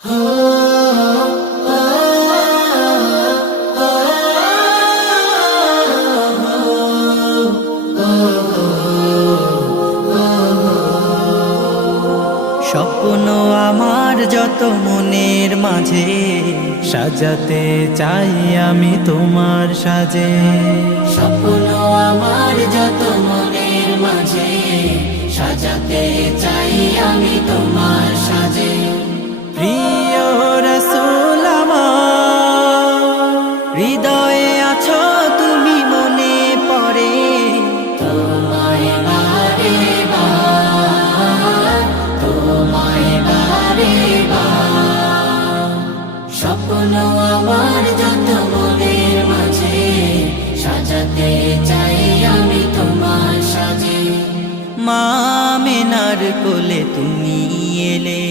স্বপ্ন আমার যত মনের মাঝে সাজাতে চাই আমি তোমার সাজে। স্বপ্ন আমার যত মনের মাঝে সাজাতে চাই আমি তোমার সাজে। প্রিয় রাসূল আমার, হৃদয়ে আছো তুমি, মনে পড়ে তোমায় বারে বার, তোমায় বারে বার। স্বপ্ন আমার যত মনের মাঝে সাজাতে চাই আমি তোমার সাজে। মা আমিনার কোলে তুমি এলে,